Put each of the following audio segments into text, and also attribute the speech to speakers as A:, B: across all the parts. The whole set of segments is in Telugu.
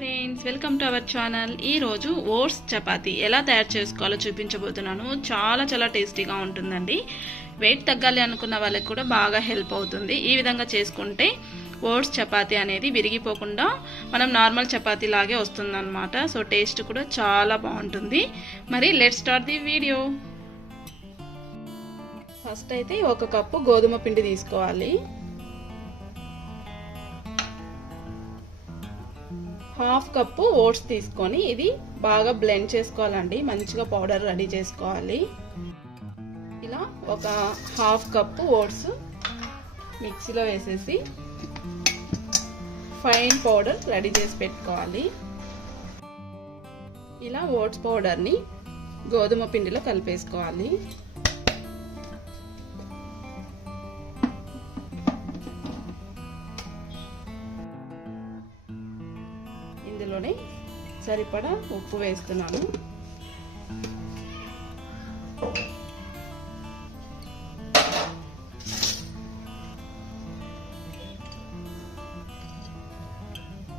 A: Friends welcome to our channel. ఈరోజు ఓట్స్ చపాతీ ఎలా తయారు చేసుకోవాలో చూపించబోతున్నాను. చాలా చాలా టేస్టీగా ఉంటుందండి. వెయిట్ తగ్గాలి అనుకున్న వాళ్ళకి కూడా బాగా హెల్ప్ అవుతుంది. ఈ విధంగా చేసుకుంటే ఓట్స్ చపాతీ అనేది విరిగిపోకుండా మనం నార్మల్ చపాతీ లాగే వస్తుందన్నమాట. సో టేస్ట్ కూడా చాలా బాగుంటుంది. మరి let start the video first అయితే ఒక కప్పు గోధుమ పిండి తీసుకోవాలి. హాఫ్ కప్పు ఓట్స్ తీసుకొని ఇది బాగా బ్లెండ్ చేసుకోవాలండి. మంచిగా పౌడర్ రెడీ చేసుకోవాలి. ఇలా ఒక హాఫ్ కప్పు ఓట్స్ మిక్సీలో వేసేసి ఫైన్ పౌడర్ రెడీ చేసి పెట్టుకోవాలి. ఇలా ఓట్స్ పౌడర్ని గోధుమ పిండిలో కలిపేసుకోవాలి. ఇందులోనే సరిపడా ఉప్పు వేస్తున్నాను.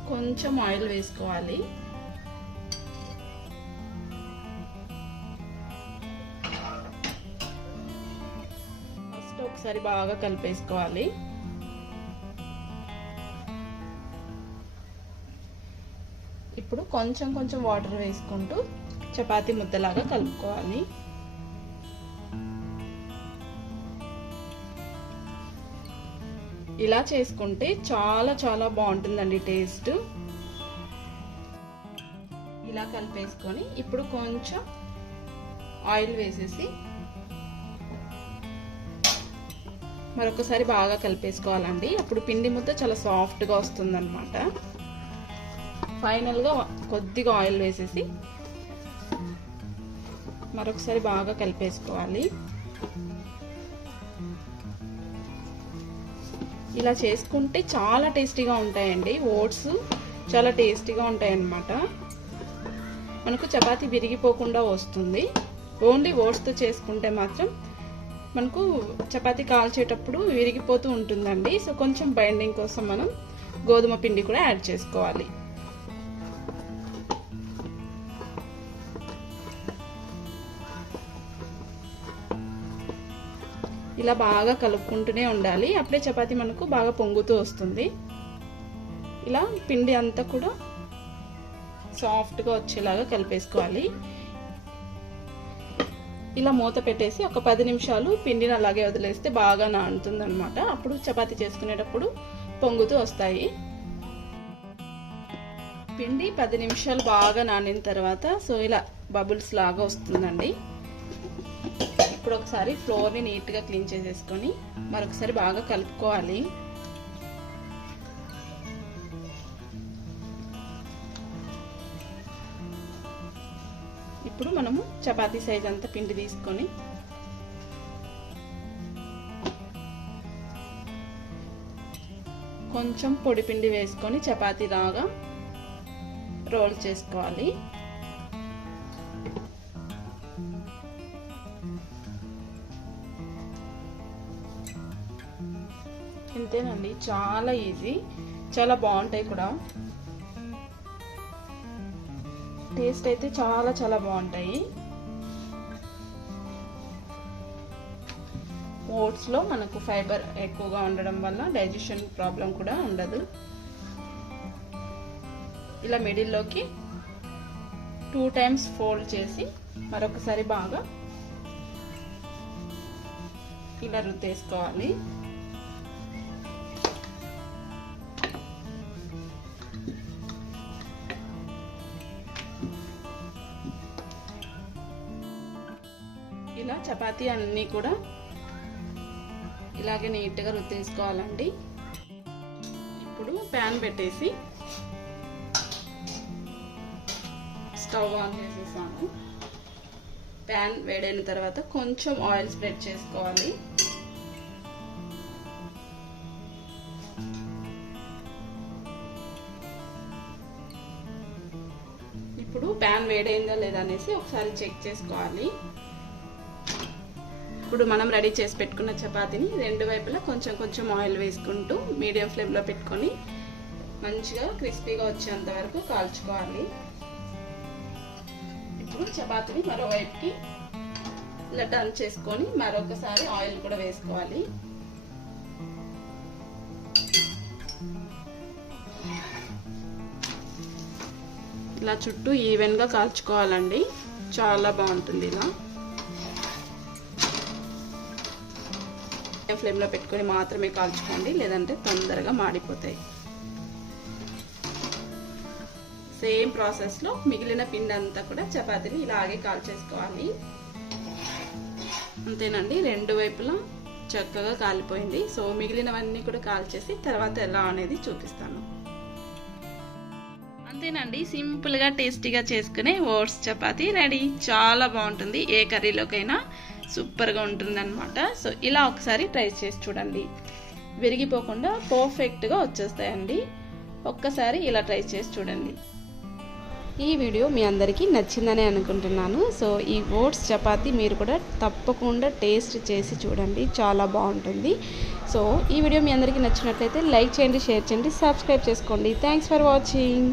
A: కొంచెం ఆయిల్ వేసుకోవాలి. ఫస్ట్ ఒకసారి బాగా కలిపేసుకోవాలి. ఇప్పుడు కొంచెం కొంచెం వాటర్ వేసుకుంటూ చపాతీ ముద్దలాగా కలుపుకోవాలి. ఇలా చేసుకుంటే చాలా చాలా బాగుంటుందండి టేస్ట్. ఇలా కలిపేసుకొని ఇప్పుడు కొంచెం ఆయిల్ వేసేసి మరొకసారి బాగా కలిపేసుకోవాలండి. అప్పుడు పిండి ముద్ద చాలా సాఫ్ట్గా వస్తుందన్నమాట. ఫైనల్గా కొద్దిగా ఆయిల్ వేసేసి మరొకసారి బాగా కలిపేసుకోవాలి. ఇలా చేసుకుంటే చాలా టేస్టీగా ఉంటాయండి. ఓట్స్ చాలా టేస్టీగా ఉంటాయన్నమాట. మనకు చపాతీ విరిగిపోకుండా వస్తుంది. ఓన్లీ ఓట్స్తో చేసుకుంటే మాత్రం మనకు చపాతీ కాల్చేటప్పుడు విరిగిపోతూ ఉంటుందండి. సో కొంచెం బైండింగ్ కోసం మనం గోధుమ పిండి కూడా యాడ్ చేసుకోవాలి. ఇలా బాగా కలుపుకుంటూనే ఉండాలి. అప్పుడే చపాతీ మనకు బాగా పొంగుతూ వస్తుంది. ఇలా పిండి అంతా కూడా సాఫ్ట్గా వచ్చేలాగా కలిపేసుకోవాలి. ఇలా మూత పెట్టేసి ఒక పది నిమిషాలు పిండిని అలాగే వదిలేస్తే బాగా నానుతుంది అనమాట అప్పుడు చపాతీ చేసుకునేటప్పుడు పొంగుతూ వస్తాయి. పిండి పది నిమిషాలు బాగా నానిన తర్వాత సో ఇలా బబుల్స్ లాగా వస్తుందండి. ఇప్పుడు ఒకసారి ఫ్లోర్ని నీట్గా క్లీన్ చేసేసుకొని మరొకసారి బాగా కలుపుకోవాలి. ఇప్పుడు మనము చపాతీ సైజ్ అంతా పిండి తీసుకొని కొంచెం పొడి పిండి వేసుకొని చపాతీ లాగా రోల్ చేసుకోవాలి. అంతేనండి చాలా ఈజీ చాలా బాగుంటాయి కూడా. టేస్ట్ అయితే చాలా చాలా బాగుంటాయి. ఓట్స్లో మనకు ఫైబర్ ఎక్కువగా ఉండడం వల్ల డైజెషన్ ప్రాబ్లం కూడా ఉండదు. ఇలా మిడిల్లోకి టూ టైమ్స్ ఫోల్డ్ చేసి మరొకసారి బాగా ఇలా రుద్దేసుకోవాలి. ఇలా చపాతీ అన్నీ కూడా ఇలాగే నీట్గా రుద్దేసుకోవాలండి. ఇప్పుడు ప్యాన్ పెట్టేసి స్టవ్ ఆన్ చేసేసాను. ప్యాన్ వేడైన తర్వాత కొంచెం ఆయిల్ స్ప్రెడ్ చేసుకోవాలి. ఇప్పుడు ప్యాన్ వేడైందా లేదా అనేసి ఒకసారి చెక్ చేసుకోవాలి. ఇప్పుడు మనం రెడీ చేసి పెట్టుకున్న చపాతీని రెండు వైపులా కొంచెం కొంచెం ఆయిల్ వేసుకుంటూ మీడియం ఫ్లేమ్లో పెట్టుకొని మంచిగా క్రిస్పీగా వచ్చేంత వరకు కాల్చుకోవాలి. ఇప్పుడు చపాతీని మరోవైపుకి ఇలా టర్న్ చేసుకొని మరొకసారి ఆయిల్ కూడా వేసుకోవాలి. ఇలా చుట్టూ ఈవెన్గా కాల్చుకోవాలండి. చాలా బాగుంటుంది ఇలా. ఫ్లేమ్లో పెట్టుకొని మాత్రమే కాల్చుకోండి లేదంటే తొందరగా మాడిపోతాయి. సేమ్ ప్రాసెస్లో మిగిలిన పిండి అంతా కూడా చపాతీని ఇలాగే కాల్చేసుకోవాలి. అంతేనండి రెండు వైపులా చక్కగా కాలిపోయింది. సో మిగిలినవన్నీ కూడా కాల్చేసి తర్వాత ఎలా అనేది చూపిస్తాను. అంతేనండి సింపుల్గా టేస్టీగా చేసుకునే ఓట్స్ చపాతీ రెడీ. చాలా బాగుంటుంది ఏ కర్రీలోకైనా. సూపర్గా ఉంటుంది అనమాట సో ఇలా ఒకసారి ట్రై చేసి చూడండి. విరిగిపోకుండా పర్ఫెక్ట్గా వచ్చేస్తాయండి. ఒక్కసారి ఇలా ట్రై చేసి చూడండి. ఈ వీడియో మీ అందరికీ నచ్చిందని అనుకుంటున్నాను. సో ఈ ఓట్స్ చపాతి మీరు కూడా తప్పకుండా టేస్ట్ చేసి చూడండి. చాలా బాగుంటుంది. సో ఈ వీడియో మీ అందరికీ నచ్చినట్లయితే లైక్ చేయండి షేర్ చేయండి సబ్స్క్రైబ్ చేసుకోండి. Thanks for watching.